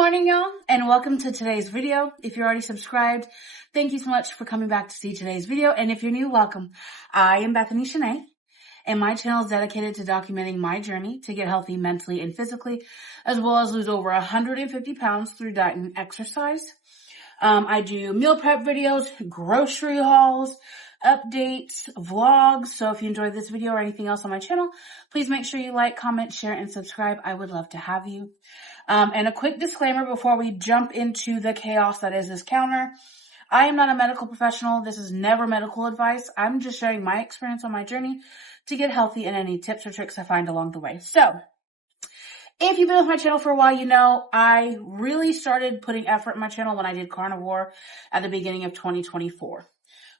morning, y'all, and welcome to today's video. If you're already subscribed, thank you so much for coming back to see today's video. And if you're new, welcome. I am Bethany Shanae, and my channel is dedicated to documenting my journey to get healthy mentally and physically, as well as lose over 150 pounds through diet and exercise. I do meal prep videos, grocery hauls, updates, vlogs. So if you enjoyed this video or anything else on my channel, please make sure you like, comment, share, and subscribe. I would love to have you. And a quick disclaimer before we jump into the chaos that is this counter. I am not a medical professional. This is never medical advice. I'm just sharing my experience on my journey to get healthy and any tips or tricks I find along the way. So if you've been with my channel for a while, you know I really started putting effort in my channel when I did carnivore at the beginning of 2024.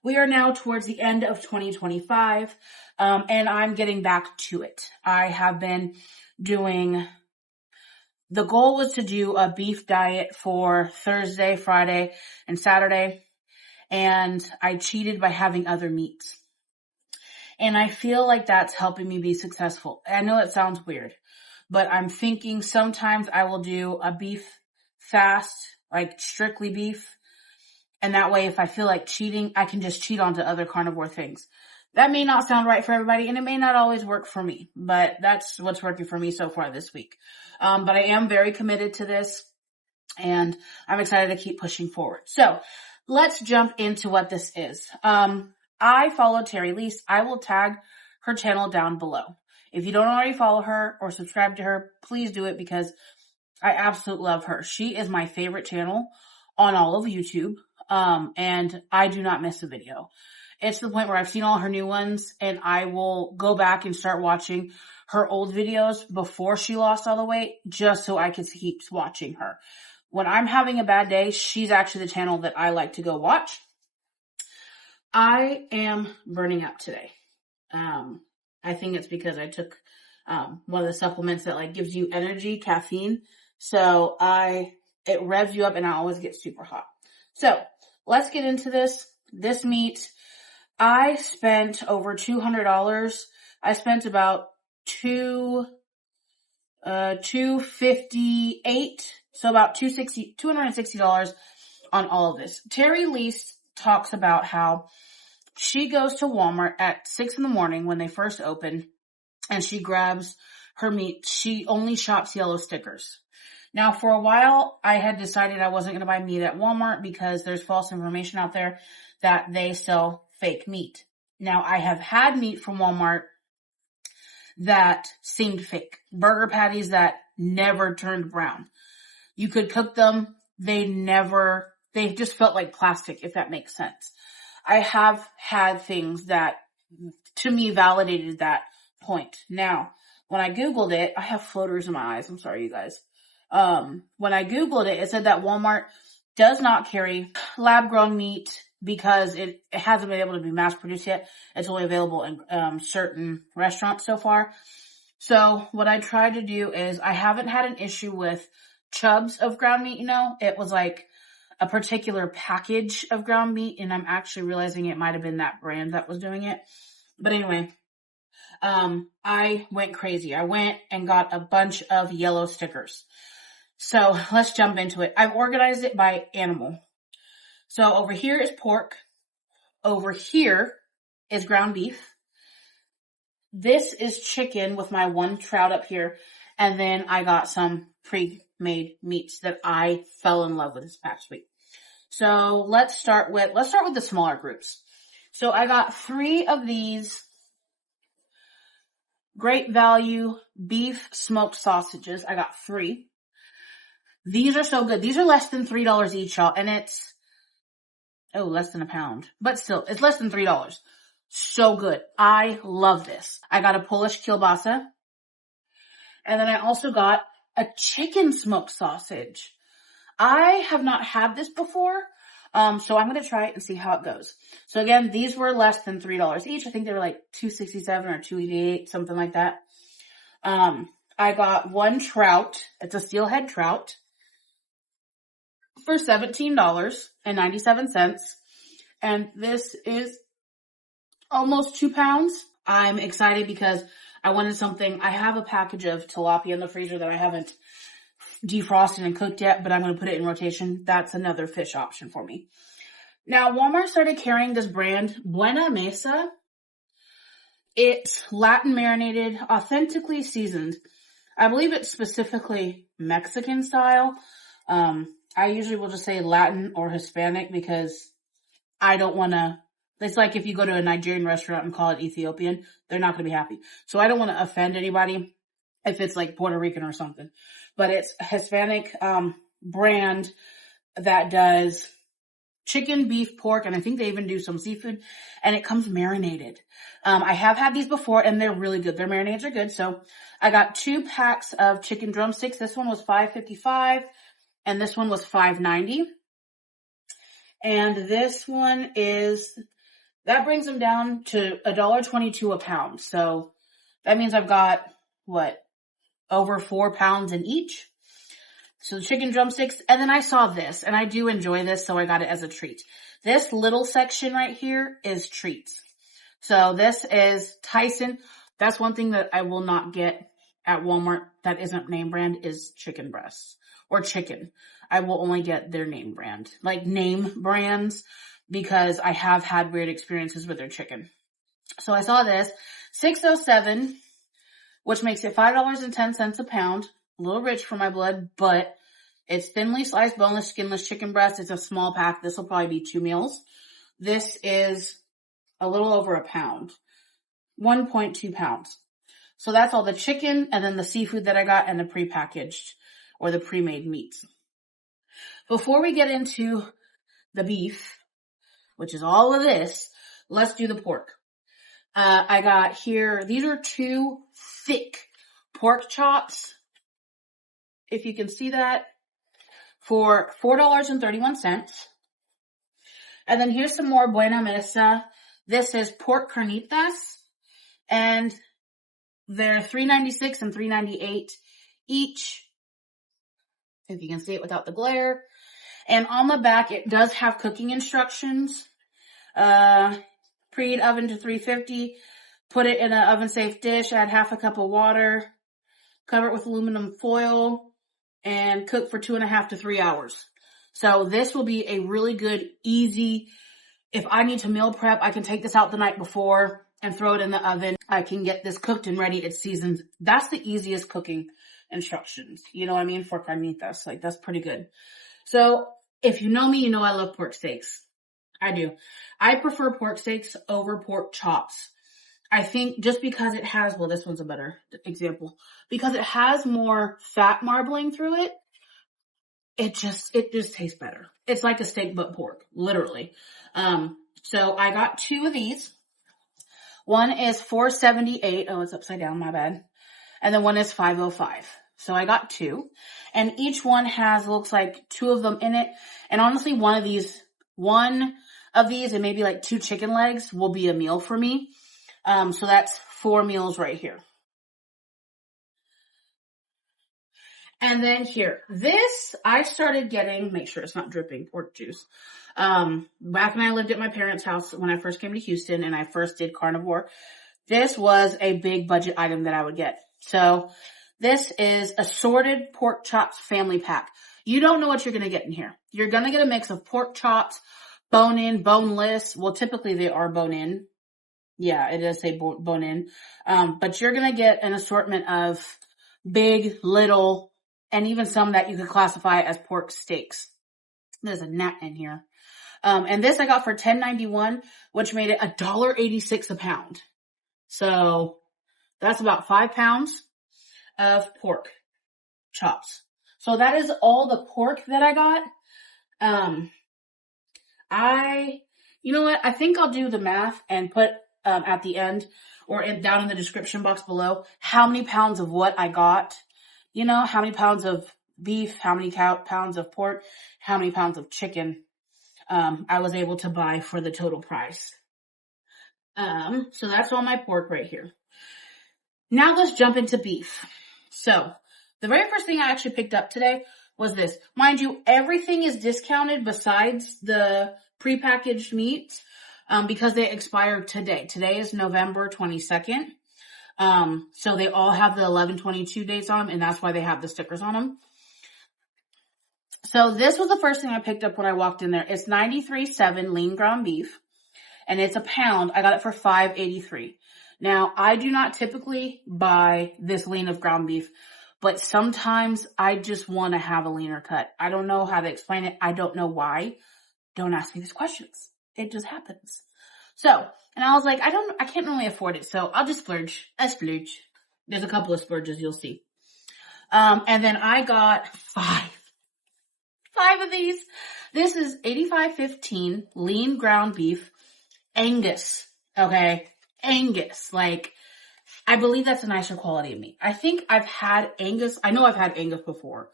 We are now towards the end of 2025, and I'm getting back to it. I have been doing... The goal was to do a beef diet for Thursday, Friday, and Saturday, and I cheated by having other meats. And I feel like that's helping me be successful. I know it sounds weird, but I'm thinking sometimes I will do a beef fast, like strictly beef, and that way if I feel like cheating, I can just cheat onto other carnivore things. That may not sound right for everybody, and it may not always work for me, but that's what's working for me so far this week. But I am very committed to this, and I'm excited to keep pushing forward. So let's jump into what this is. I follow Terry Lease. I will tag her channel down below. If you don't already follow her or subscribe to her, please do it because I absolutely love her. She is my favorite channel on all of YouTube, and I do not miss a video. It's to the point where I've seen all her new ones, and I will go back and start watching her old videos before she lost all the weight, just so I can keep watching her. When I'm having a bad day, she's actually the channel that I like to go watch. I am burning out today. I think it's because I took one of the supplements that like gives you energy, caffeine. So it revs you up, and I always get super hot. So let's get into this. This meat. I spent over $200. I spent about $258, so about $260 on all of this. Terry Lease talks about how she goes to Walmart at 6 in the morning when they first open, and she grabs her meat. She only shops yellow stickers. Now, for a while, I had decided I wasn't going to buy meat at Walmart because there's false information out there that they sell fake meat. Now, I have had meat from Walmart that seemed fake. Burger patties that never turned brown. You could cook them. They just felt like plastic, if that makes sense. I have had things that, to me, validated that point. Now, when I Googled it, I have floaters in my eyes. I'm sorry, you guys. When I Googled it, it said that Walmart does not carry lab-grown meat because it hasn't been able to be mass-produced yet. It's only available in certain restaurants so far. So what I tried to do is I haven't had an issue with chubs of ground meat, It was like a particular package of ground meat, and I'm actually realizing it might have been that brand that was doing it. But anyway, I went crazy. I went and got a bunch of yellow stickers. So let's jump into it. I've organized it by animal. So over here is pork. Over here is ground beef. This is chicken with my one trout up here. And then I got some pre-made meats that I fell in love with this past week. So let's start with the smaller groups. So I got 3 of these great value beef smoked sausages. I got 3. These are so good. These are less than $3 each, y'all. And it's, less than a pound. But still, it's less than $3. So good. I love this. I got a Polish kielbasa. And then I also got a chicken smoked sausage. I have not had this before. So I'm going to try it and see how it goes. So again, these were less than $3 each. I think they were like $2.67 or $2.88, something like that. I got one trout. It's a steelhead trout for $17.97. And this is almost 2 pounds. I'm excited because I wanted something. I have a package of tilapia in the freezer that I haven't defrosted and cooked yet, but I'm going to put it in rotation. That's another fish option for me. Now, Walmart started carrying this brand, Buena Mesa. It's Latin marinated, authentically seasoned. I believe it's specifically Mexican style. I usually will just say Latin or Hispanic because I don't want to, it's like if you go to a Nigerian restaurant and call it Ethiopian, they're not going to be happy. So I don't want to offend anybody if it's like Puerto Rican or something. But it's a Hispanic brand that does chicken, beef, pork, and I think they even do some seafood, and it comes marinated. I have had these before, and they're really good. Their marinades are good. So I got 2 packs of chicken drumsticks. This one was $5.55, and this one was $5.90. And this one is, that brings them down to $1.22 a pound. So that means I've got, over 4 pounds in each. So the chicken drumsticks. And then I saw this, and I do enjoy this, so I got it as a treat. This little section right here is treats. So this is Tyson. That's one thing that I will not get at Walmart that isn't name brand is chicken breasts or chicken. I will only get their name brand, like name brands, because I have had weird experiences with their chicken. So I saw this, $6.07, which makes it $5.10 a pound. A little rich for my blood, but it's thinly sliced, boneless, skinless chicken breast. It's a small pack. This will probably be 2 meals. This is a little over a pound, 1.2 pounds. So that's all the chicken and then the seafood that I got and the prepackaged or the pre-made meats. Before we get into the beef, which is all of this, let's do the pork. I got here, these are 2 thick pork chops, if you can see that, for $4.31. And then here's some more Buena Mesa. This is pork carnitas, and they're $3.96 and $3.98 each, if you can see it without the glare. And on the back, it does have cooking instructions. Preheat oven to 350. Put it in an oven-safe dish. Add half a cup of water. Cover it with aluminum foil. And cook for 2.5 to 3 hours. So this will be a really good, easy, if I need to meal prep, I can take this out the night before and throw it in the oven. I can get this cooked and ready. It's seasoned. That's the easiest cooking instructions. You know what I mean? For carnitas. Like, that's pretty good. So if you know me, you know I love pork steaks. I do. I prefer pork steaks over pork chops. I think just because it has, well, this one's a better example. Because it has more fat marbling through it, it just tastes better. It's like a steak but pork, literally. So I got 2 of these. One is $4.78. Oh, it's upside down, my bad. And then one is $5.05. So I got 2. And each one has, looks like 2 of them in it. And honestly, one of these and maybe like 2 chicken legs will be a meal for me. So that's 4 meals right here. And then here, this, I started getting, make sure it's not dripping, pork juice. Back when I lived at my parents' house, when I first came to Houston and I first did carnivore, this was a big budget item that I would get. So this is assorted pork chops family pack. You don't know what you're going to get in here. You're going to get a mix of pork chops, bone in, boneless. Well, typically they are bone in. Yeah, it does say bone in. But you're going to get an assortment of big, little, and even some that you could classify as pork steaks. There's a gnat in here. And this I got for $10.91, which made it $1.86 a pound. So that's about 5 pounds of pork chops. So that is all the pork that I got. You know what? I think I'll do the math and put at the end or down in the description box below how many pounds of what I got. You know, how many pounds of beef, how many pounds of pork, how many pounds of chicken I was able to buy for the total price. So that's all my pork right here. Now let's jump into beef. So the very first thing I actually picked up today was this. Mind you, everything is discounted besides the prepackaged meats because they expire today. Today is November 22nd. So they all have the 11/22 dates on them, and that's why they have the stickers on them. So this was the first thing I picked up when I walked in there. It's 93.7 lean ground beef, and it's a pound. I got it for $5.83. Now, I do not typically buy this lean of ground beef, but sometimes I just want to have a leaner cut. I don't know how to explain it. I don't know why. Don't ask me these questions. It just happens. So, and I was like, I can't really afford it, so I'll just splurge. I splurge. There's a couple of splurges you'll see. And then I got five of these. This is 85.15 lean ground beef, Angus. Okay. Angus. Like, I believe that's a nicer quality of meat. I think I've had Angus. I know I've had Angus before,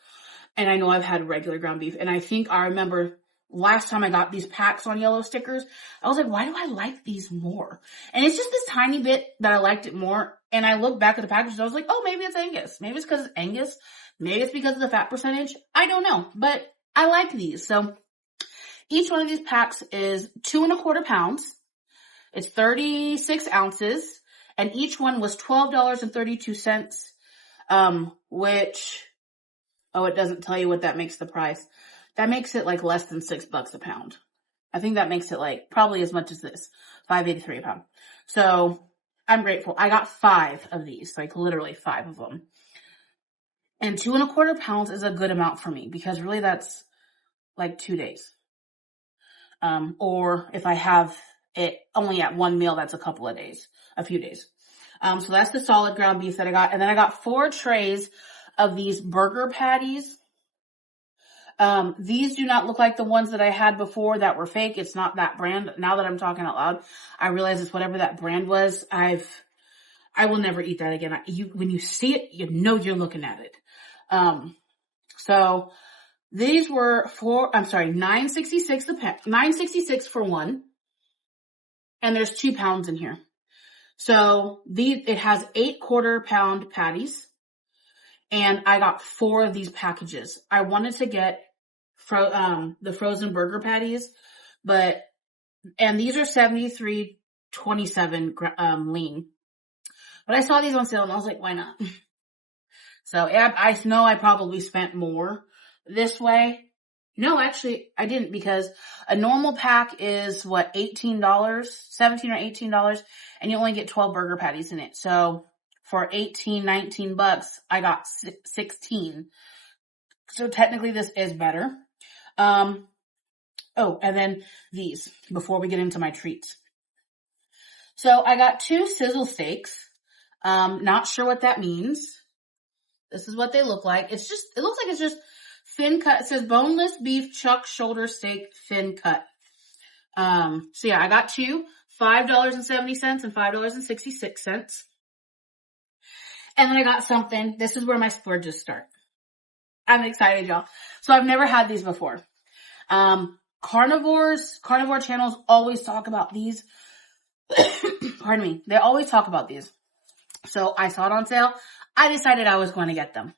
and I know I've had regular ground beef. And I remember last time I got these packs on yellow stickers, I was like, why do I like these more? And it's just this tiny bit that I liked it more. And I looked back at the packages, I was like, oh, maybe it's Angus. Maybe it's because it's Angus. Maybe it's because of the fat percentage. I don't know, but I like these. So each one of these packs is 2¼ pounds. It's 36 ounces, and each one was $12.32, which, it doesn't tell you what that makes the price. That makes it like less than $6 a pound. I think that makes it like probably as much as this, $5.83 a pound. So I'm grateful. I got 5 of these, like literally 5 of them. And 2¼ pounds is a good amount for me because really that's like 2 days. Or if I have it only at one meal, that's a few days. So that's the solid ground beef that I got. And then I got 4 trays of these burger patties. These do not look like the ones that I had before that were fake. It's not that brand. Now that I'm talking out loud, I realize it's whatever that brand was. I will never eat that again. When you see it, you know you're looking at it. So these were $9.66 for one. And there's 2 pounds in here. So it has 8¼ pound patties. And I got 4 of these packages. I wanted to get the frozen burger patties, and these are 73.27 lean. But I saw these on sale and I was like, why not? So yeah, I know I probably spent more this way. No, actually I didn't, because a normal pack is what, $18, $17 or $18, and you only get 12 burger patties in it. So for $18-19, I got 16. So technically this is better. And then these, before we get into my treats. So I got 2 sizzle steaks. Not sure what that means. This is what they look like. It looks like it's just thin cut. It says boneless beef chuck shoulder steak thin cut. So yeah, I got 2, $5.70 and $5.66. And then I got something. This is where my splurges start. I'm excited, y'all. So I've never had these before. Carnivore channels always talk about these. Pardon me. They always talk about these. So I saw it on sale. I decided I was going to get them.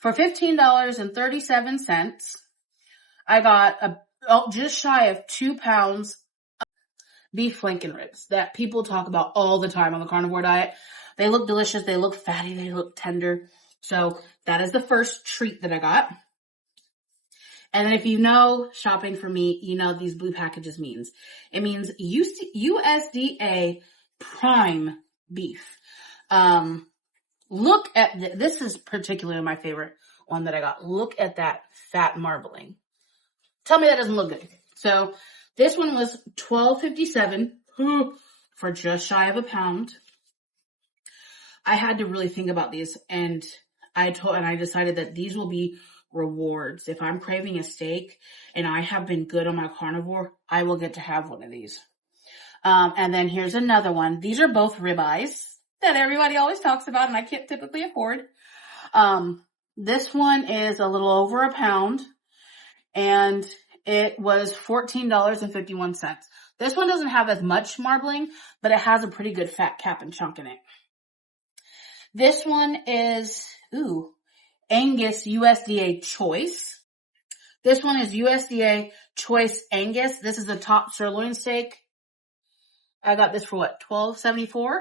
For $15.37, I got just shy of 2 pounds of beef flank ribs that people talk about all the time on the carnivore diet. They look delicious. They look fatty. They look tender. So that is the first treat that I got. And then if you know shopping for meat, you know these blue packages means. It means USDA prime beef. Look at this is particularly my favorite one that I got. Look at that fat marbling. Tell me that doesn't look good. So this one was $12.57 for just shy of a pound. I had to really think about these, and I decided that these will be rewards. If I'm craving a steak and I have been good on my carnivore, I will get to have one of these. And then here's another one. These are both ribeyes that everybody always talks about and I can't typically afford. This one is a little over a pound and it was $14.51. This one doesn't have as much marbling, but it has a pretty good fat cap and chunk in it. This one is, Angus USDA Choice. This one is USDA Choice Angus. This is a top sirloin steak. I got this for what, $12.74?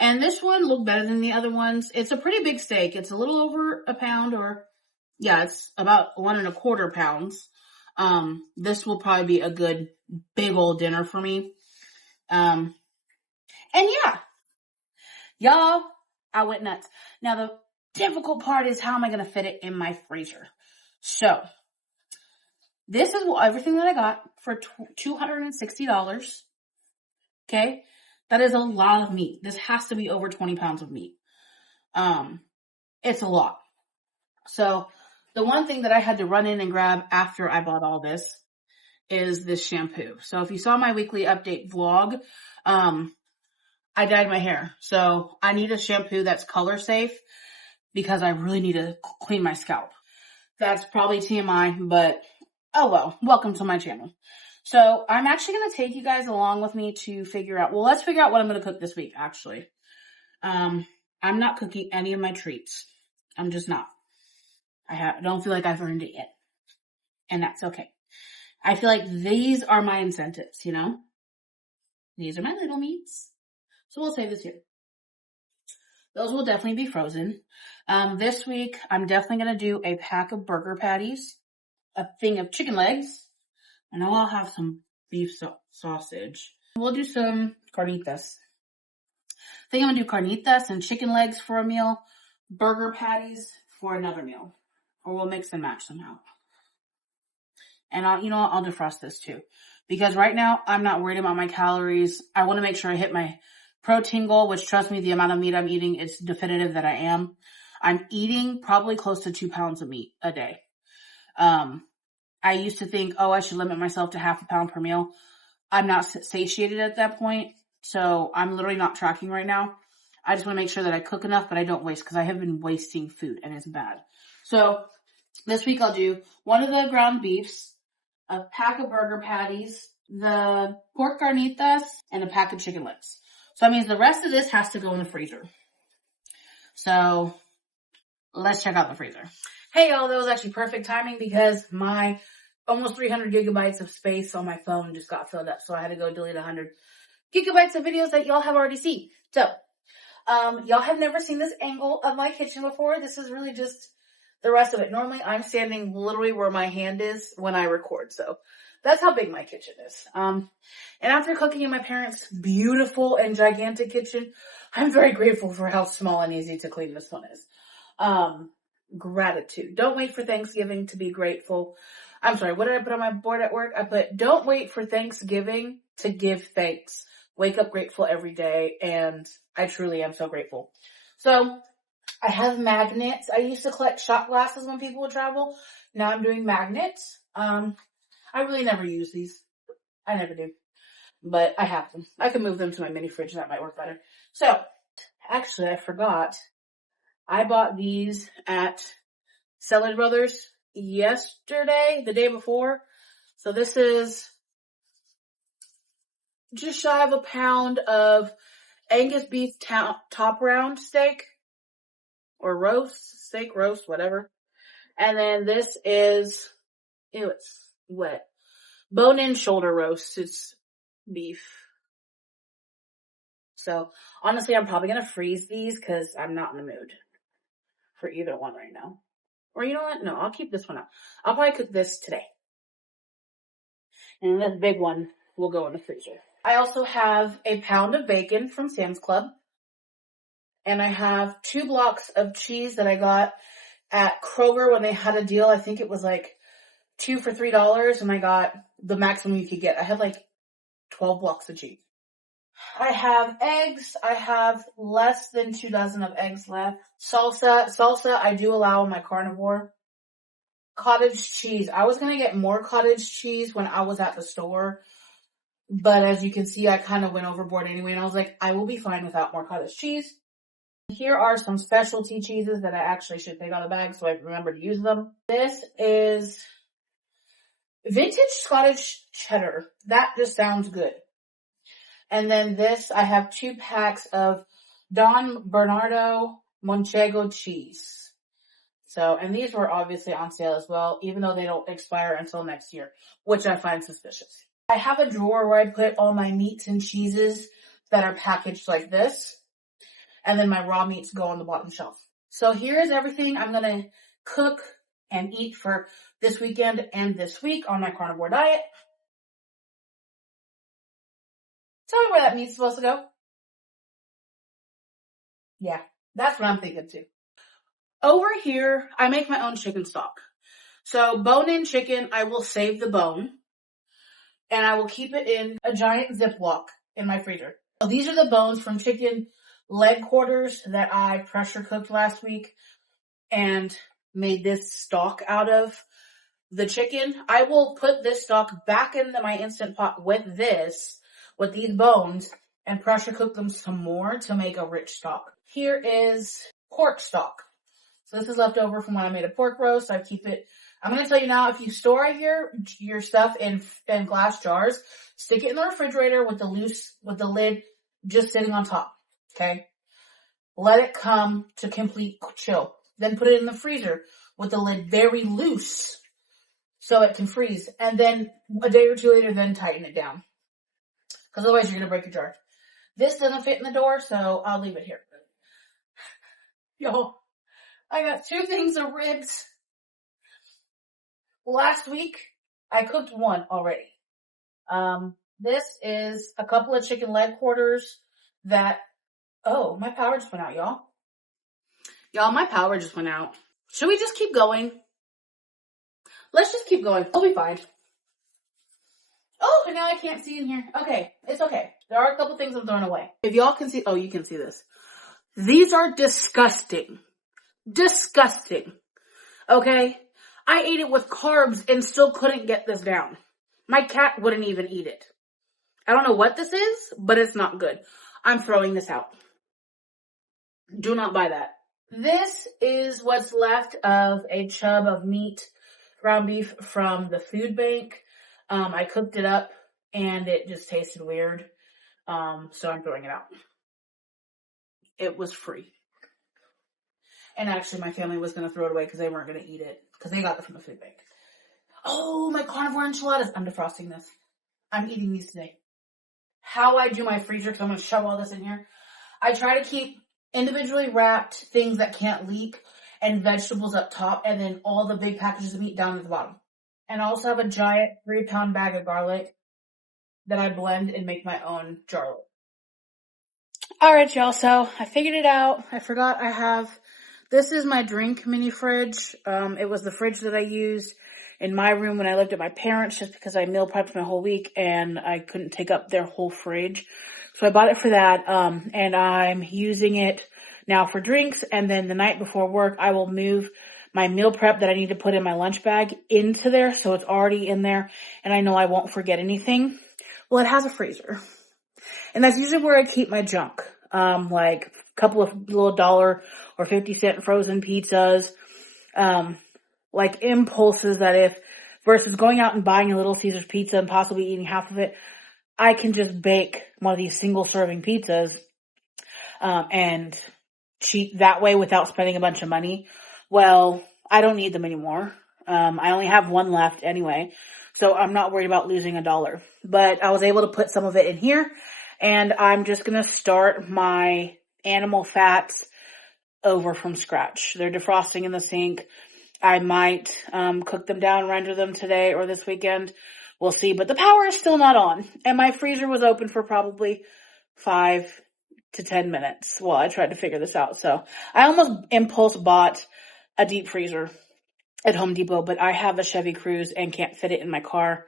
And this one looked better than the other ones. It's a pretty big steak. It's a little over a pound, or Yeah, it's about 1.25 pounds. This will probably be a good big old dinner for me. And yeah, y'all, I went nuts. Now the difficult part is how am I going to fit it in my freezer? So this is everything that I got for $260. Okay. That is a lot of meat. This has to be over 20 pounds of meat. It's a lot. So the one thing that I had to run in and grab after I bought all this is this shampoo. So if you saw my weekly update vlog, I dyed my hair. So I need a shampoo that's color safe because I really need to clean my scalp. That's probably TMI, but oh well, welcome to my channel. So I'm actually going to take you guys along with me to figure out, well, let's figure out what I'm going to cook this week, actually. I'm not cooking any of my treats. I'm just not. I don't feel like I've earned it yet. And that's okay. I feel like these are my incentives, you know? These are my little meats. So we'll save this here. Those will definitely be frozen. This week, I'm definitely going to do a pack of burger patties, a thing of chicken legs, and I'll have some beef sausage. We'll do some carnitas. I think I'm going to do carnitas and chicken legs for a meal, burger patties for another meal. Or we'll mix and match somehow. And I'll defrost this too. Because right now, I'm not worried about my calories. I want to make sure I hit my protein goal, which, trust me, the amount of meat I'm eating is definitive that I am. I'm eating probably close to 2 pounds of meat a day. I used to think, I should limit myself to 0.5 pound per meal. I'm not satiated at that point. So I'm literally not tracking right now. I just want to make sure that I cook enough, but I don't waste, because I have been wasting food and it's bad. So this week I'll do one of the ground beefs, a pack of burger patties, the pork carnitas, and a pack of chicken legs. So that means the rest of this has to go in the freezer. So let's check out the freezer. Hey y'all, that was actually perfect timing because my almost 300 gigabytes of space on my phone just got filled up. So I had to go delete 100 gigabytes of videos that y'all have already seen. So, y'all have never seen this angle of my kitchen before. This is really just the rest of it. Normally I'm standing literally where my hand is when I record. So that's how big my kitchen is. And after cooking in my parents' beautiful and gigantic kitchen, I'm very grateful for how small and easy to clean this one is. Gratitude. Don't wait for Thanksgiving to be grateful. I'm sorry, what did I put on my board at work? I put, don't wait for Thanksgiving to give thanks. Wake up grateful every day. And I truly am so grateful. So I have magnets. I used to collect shot glasses when people would travel. Now I'm doing magnets. I really never use these. I never do. But I have them. I can move them to my mini fridge. That might work better. So, actually, I forgot. I bought these at Salad Brothers yesterday, the day before. So this is just shy of 1 pound of Angus beef top round steak. Or roast, steak roast, whatever. And then this is, it's wet. Bone-in shoulder roast. It's beef. So, honestly, I'm probably going to freeze these because I'm not in the mood for either one right now. Or you know what? No, I'll keep this one out. I'll probably cook this today. And this big one will go in the freezer. I also have 1 pound of bacon from Sam's Club. And I have 2 blocks of cheese that I got at Kroger when they had a deal. I think it was like 2 for $3, and I got the maximum you could get. I had like 12 blocks of cheese. I have eggs. I have less than 2 dozen of eggs left. Salsa I do allow in my carnivore. Cottage cheese. I was going to get more cottage cheese when I was at the store. But as you can see, I kind of went overboard anyway. And I was like, I will be fine without more cottage cheese. Here are some specialty cheeses that I actually should take out of the bag so I remember to use them. This is vintage Scottish cheddar. That just sounds good. And then this, I have 2 packs of Don Bernardo Manchego cheese. So, and these were obviously on sale as well, even though they don't expire until next year, which I find suspicious. I have a drawer where I put all my meats and cheeses that are packaged like this. And then my raw meats go on the bottom shelf. So here's everything I'm going to cook and eat for this weekend and this week on my carnivore diet. Tell me where that meat's supposed to go. Yeah, that's what I'm thinking too. Over here, I make my own chicken stock. So bone-in chicken, I will save the bone, and I will keep it in a giant Ziploc in my freezer. So these are the bones from chicken leg quarters that I pressure cooked last week and made this stock out of the chicken. I will put this stock back into my Instant Pot with these bones, and pressure cook them some more to make a rich stock. Here is pork stock. So this is left over from when I made a pork roast. I keep it. I'm going to tell you now, if you store your stuff in glass jars, stick it in the refrigerator with the lid just sitting on top. Okay. Let it come to complete chill. Then put it in the freezer with the lid very loose so it can freeze. And then a day or two later, then tighten it down. Because otherwise you're going to break your jar. This doesn't fit in the door, so I'll leave it here. Yo, I got 2 things of ribs. Last week, I cooked one already. This is a couple of chicken leg quarters that, oh, my power just went out, y'all. Y'all, my power just went out. Should we just keep going? Let's just keep going. We'll be fine. Oh, and now I can't see in here. Okay, it's okay. There are a couple things I'm throwing away. If y'all can see, oh, you can see this. These are disgusting. Disgusting. Okay? I ate it with carbs and still couldn't get this down. My cat wouldn't even eat it. I don't know what this is, but it's not good. I'm throwing this out. Do not buy that. This is what's left of a chub of meat, ground beef from the food bank. I cooked it up and it just tasted weird. So I'm throwing it out. It was free. And actually my family was going to throw it away because they weren't going to eat it because they got it from the food bank. Oh, my carnivore enchiladas. I'm defrosting this. I'm eating these today. How I do my freezer, because I'm going to shove all this in here. I try to keep individually wrapped things that can't leak and vegetables up top, and then all the big packages of meat down at the bottom. And I also have a giant 3-pound bag of garlic that I blend and make my own jarlet. Alright, y'all, so I figured it out. I forgot I have, this is my drink mini fridge. It was the fridge that I used in my room when I lived at my parents' just because I meal prepped my whole week and I couldn't take up their whole fridge. So I bought it for that, and I'm using it now for drinks, and then the night before work, I will move my meal prep that I need to put in my lunch bag into there, so it's already in there, and I know I won't forget anything. Well, it has a freezer, and that's usually where I keep my junk, like a couple of little $1 or 50-cent frozen pizzas, like impulses that versus going out and buying a Little Caesars pizza and possibly eating half of it, I can just bake one of these single serving pizzas, and cheat that way without spending a bunch of money. Well, I don't need them anymore. I only have one left anyway, so I'm not worried about losing $1. But I was able to put some of it in here, and I'm just going to start my animal fats over from scratch. They're defrosting in the sink. I might cook them down, render them today or this weekend. We'll see. But the power is still not on. And my freezer was open for probably 5 to 10 minutes while I tried to figure this out. So I almost impulse bought a deep freezer at Home Depot, but I have a Chevy Cruze and can't fit it in my car.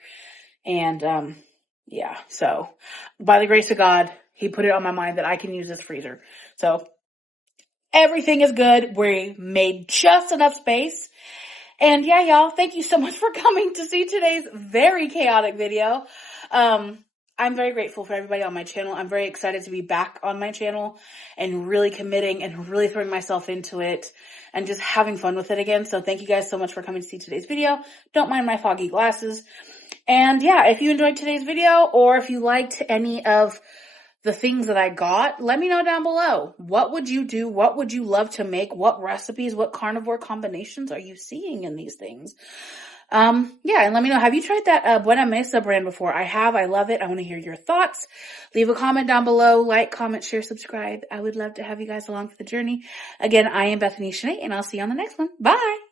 And yeah, so by the grace of God, he put it on my mind that I can use this freezer. So everything is good. We made just enough space. And yeah, y'all, thank you so much for coming to see today's very chaotic video. I'm very grateful for everybody on my channel. I'm very excited to be back on my channel and really committing and really throwing myself into it and just having fun with it again. So thank you guys so much for coming to see today's video. Don't mind my foggy glasses. And yeah, if you enjoyed today's video or if you liked any of the things that I got, let me know down below. What would you do? What would you love to make? What recipes, what carnivore combinations are you seeing in these things? Yeah, and let me know, have you tried that Buena Mesa brand before? I have. I love it. I want to hear your thoughts. Leave a comment down below. Like, comment, share, subscribe. I would love to have you guys along for the journey. Again, I am Bethany Shanae, and I'll see you on the next one. Bye!